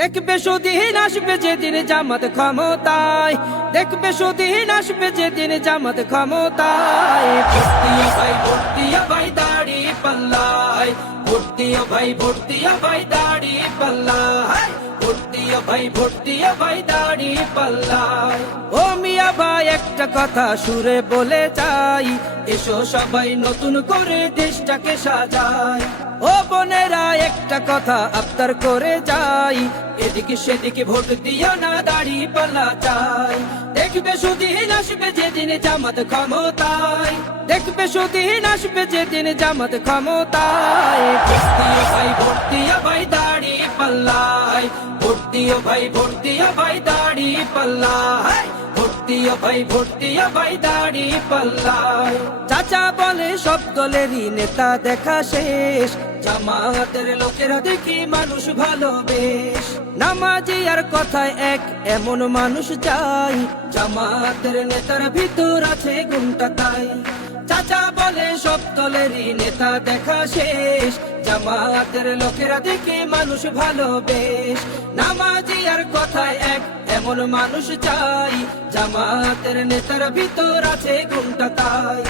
দেখবে সুদিন আসবে যেদিন জামাত ক্ষমতায়, দেখবে সুদিন আসবে যেদিন জামাত ক্ষমতায়। ভোট দিও ভাই, ভোট দিও ভাই দাড়ি পাল্লায়, ভোট দিও ভাই, ভোট দিও ভাই দাড়ি পাল্লায়, ভোট দিও ভাই, ভোট দিও ভাই দাড়ি পাল্লায়। ও মিয়া ভাই একটা কথা সুরে বলে যাই, এসো সবাই নতুন করে দেশটাকে সাজাই। ও বোনেরা একটা কথা আবদার করে যাই, এদিকে সেদিকে ভোট দিও না, দাড়ি পাল্লা চাই। দেখবে সুদিন আসবে যেদিন জামাত ক্ষমতায়, দেখবে সুদিন আসবে যেদিন জামাত ক্ষমতায়। ভোট দিও ভাই, ভোট দিও ভাই দাড়ি পাল্লায়, ভোট দিও ভাই, ভোট দিও ভাই দাড়ি পাল্লায়, ভোট দিও ভাই, ভোট দিও ভাই দাড়ি পাল্লায়। চাচা বলে সব দলেরই নেতা দেখা শেষ, জামাতের লোকেরা দেখি মানুষ ভালো বেশ। নামাজি আর কথায় এক এমন মানুষ চাই, জামাতের নেতার ভিতর আছে গুণটা তাই। চাচা বলে সব দলেরই নেতা দেখা শেষ, জামাতের লোকেরা দেখে মানুষ ভালো বেশ। নামাজি আর কথায় এক এমন মানুষ চাই, জামাতের নেতার ভিতর আছে গুণটা তাই।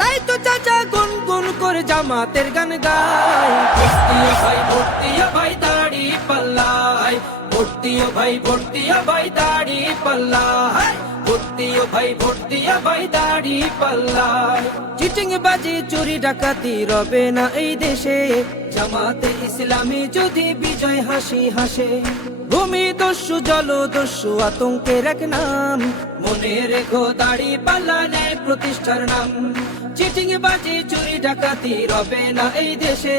তাই তো চাচা গুন গুন করে জামাতের গান গায়। ভোট দিও ভাই, ভোট দিও ভাই দাড়ি পাল্লায়, ভোট দিও ভাই, ভোট দিও ভাই দাড়ি পাল্লায়, ভোট দিও ভাই, ভোট দিও ভাই দাড়ি পাল্লায়। চিটিং বাজি চুরি ডাকাতি রবে না এই দেশে, জামাতে ইসলামী যদি বিজয় হাসি হাসে। ভূমি দস্যু জল দস্যু আতঙ্কের এক নাম, মনে রেখো দাড়ি পাল্লা ন্যায় প্রতিষ্ঠার নাম। চিটিং বাজি চুরি ডাকাতি রবে না এই দেশে,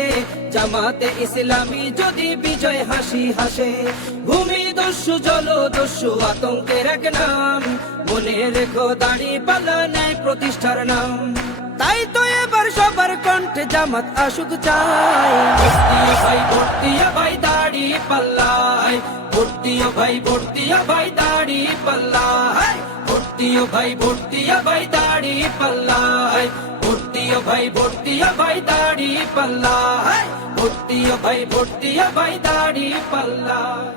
জামাতে ইসলামী যদি বিজয় হাসি হাসে। ভূমি দস্যু জল দস্যু আতঙ্কের এক নাম, মনে রেখো দাড়ি পাল্লা ন্যায় প্রতিষ্ঠার নাম। তাই তো এবার সবার কণ্ঠে জামাত আসুক চাই। ভোট দিও ভাই, ভোট দিও ভাই দাড়ি পাল্লায়, ভোট দিও ভাই, ভোট দিও ভাই দাড়ি পাল্লায়, ভোট দিও ভাই, ভোট দিও ভাই দাড়ি পাল্লায়, ভোট দিও ভাই, ভোট দিও ভাই দাড়ি পাল্লায়, ভোট দিও ভাই, ভোট দিও ভাই দাড়ি পাল্লায়।